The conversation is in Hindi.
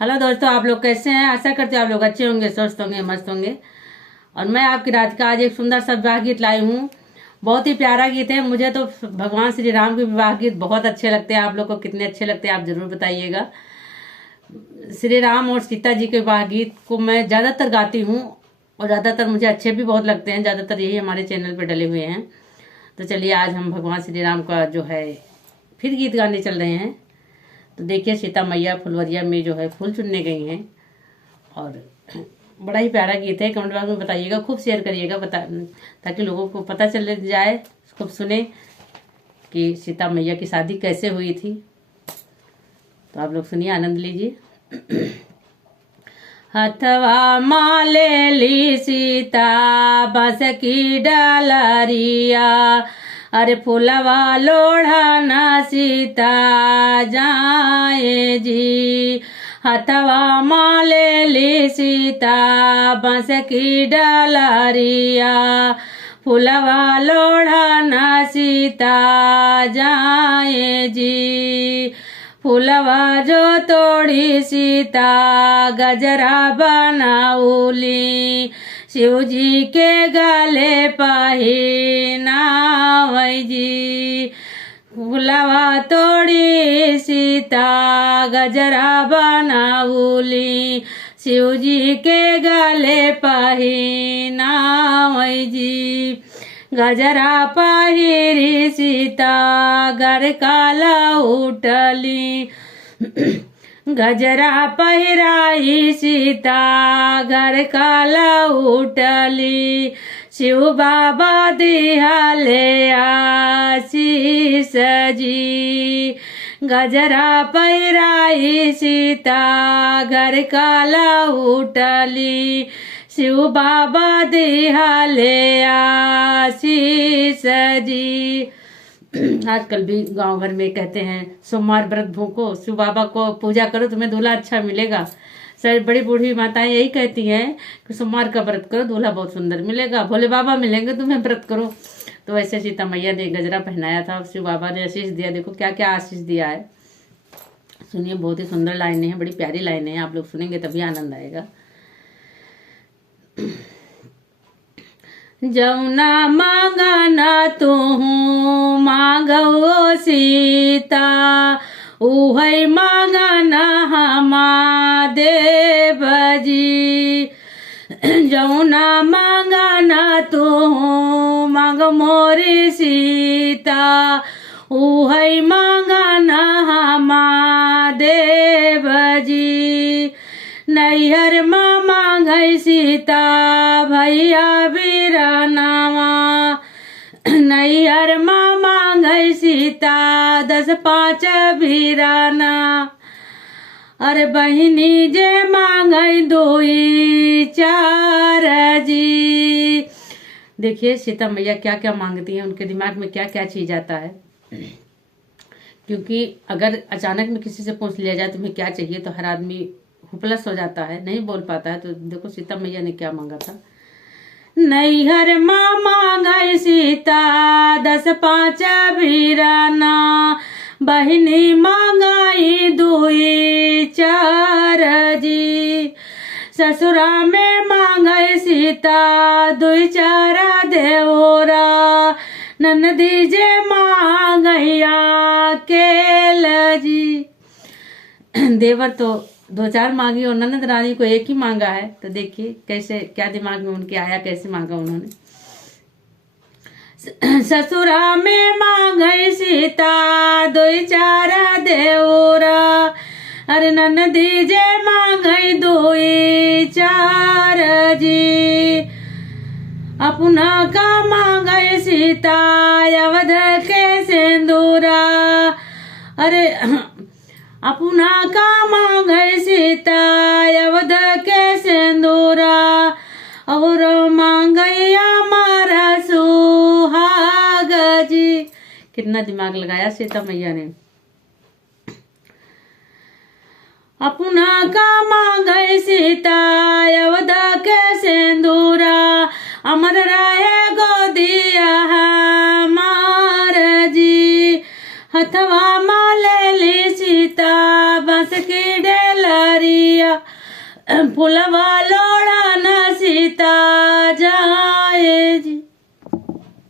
हेलो दोस्तों, आप लोग कैसे हैं। आशा करते हैं आप लोग अच्छे होंगे, स्वस्थ होंगे, मस्त होंगे। और मैं आपकी राधिका आज एक सुंदर सा विवाह गीत लाई हूँ। बहुत ही प्यारा गीत है। मुझे तो भगवान श्री राम के विवाह गीत बहुत अच्छे लगते हैं। आप लोग को कितने अच्छे लगते हैं आप जरूर बताइएगा। श्री राम और सीता जी के विवाह गीत को मैं ज़्यादातर गाती हूँ और ज़्यादातर मुझे अच्छे भी बहुत लगते हैं। ज़्यादातर यही हमारे चैनल पर डले हुए हैं। तो चलिए आज हम भगवान श्री राम का जो है फिर गीत गाने चल रहे हैं। तो देखिए, सीता मैया फुलवरिया में जो है फूल चुनने गई हैं और बड़ा ही प्यारा गीत है। कमेंट बॉक्स में बताइएगा, खूब शेयर करिएगा ताकि लोगों को पता चल जाए, खूब सुने कि सीता मैया की शादी कैसे हुई थी। तो आप लोग सुनिए, आनंद लीजिए। हथवा माले ली सीता बस की डालरिया, अरे फुलवा लोढ़ा ना सीता जाए जी। हथवा माले ली सीता बस की डालरिया, फुलवा लोढ़ा ना सीता जाए जी। फुलवा जो तोड़ी सीता गजरा बनाउली, शिव जी के गले पहिनावै जी। फुलवा तोड़ी सीता गजरा बनाउली, शिव जी के गले पहिनावै जी। गजरा पहिरी सीता घर काला उठली, गजरा पहिराई सीता घर काला उठली, शिव बाबा दिहाले आशीष जी। गजरा पहिराई सीता घर काला उठली, शिव बाबा दिहाले आशीष जी। आजकल भी गांव भर में कहते हैं सोमवार व्रत भूखो, शिव बाबा को पूजा करो, तुम्हें दूल्हा अच्छा मिलेगा। सर बड़ी बूढ़ी माताएं यही कहती हैं कि सोमवार का व्रत करो, दूल्हा बहुत सुंदर मिलेगा, भोले बाबा मिलेंगे तुम्हें, व्रत करो। तो ऐसे सीता मैया ने गजरा पहनाया था, शिव बाबा ने आशीष दिया। देखो क्या क्या आशीष दिया है। सुनिए, बहुत ही सुंदर लाइनें हैं, बड़ी प्यारी लाइनें हैं। आप लोग सुनेंगे तभी आनंद आएगा। जौना मांगना तू मांगो सीता, उहै मांगना हमा देव जी। जौना मांगना तू मांग मोरी सीता, उहै मांगना हमा देव जी। नैहर माँ मांगै सीता भैया बीरानावा, नैहर माँ मांगै सीता 10-5 बीराना, अरे बहिनी जे मांगै 2-4 जी। देखिए सीता मैया क्या क्या मांगती हैं, उनके दिमाग में क्या क्या चीज आता है। क्योंकि अगर अचानक में किसी से पूछ लिया जाए तुम्हें क्या चाहिए तो हर आदमी हुपलस हो जाता है, नहीं बोल पाता है। तो देखो सीता मैया ने क्या मांगा था। नैहर माँ मांगै सीता 10-5 बीराना, बहिनी मांगाई 2-4 जी। ससुरा में मांगै सीता 2-4 देवरा, ननदी जे मांगैया केल जी। देवर तो 2-4 मांगी और ननद रानी को एक ही मांगा है। तो देखिए कैसे क्या दिमाग में उनके आया, कैसे मांगा उन्होंने। ससुरा में मांगै सीता 2-4 देवरा, अरे ननदी जे मांगै 2-4 जी। अपना का मांगै सीता अवध के सिंदूरा, अरे अपना का मांगै सीता अवध के सिंदूरा, और मांगैया मारा सुहाग जी। कितना दिमाग लगाया सीता मैया ने। अपना का मांगै सीता अवध के सिंदूरा, अमर रहे गोदिया हमार जी। हथवा माले ली सीता बस की डेलरी, फुलवा लोड़ा न सीता जा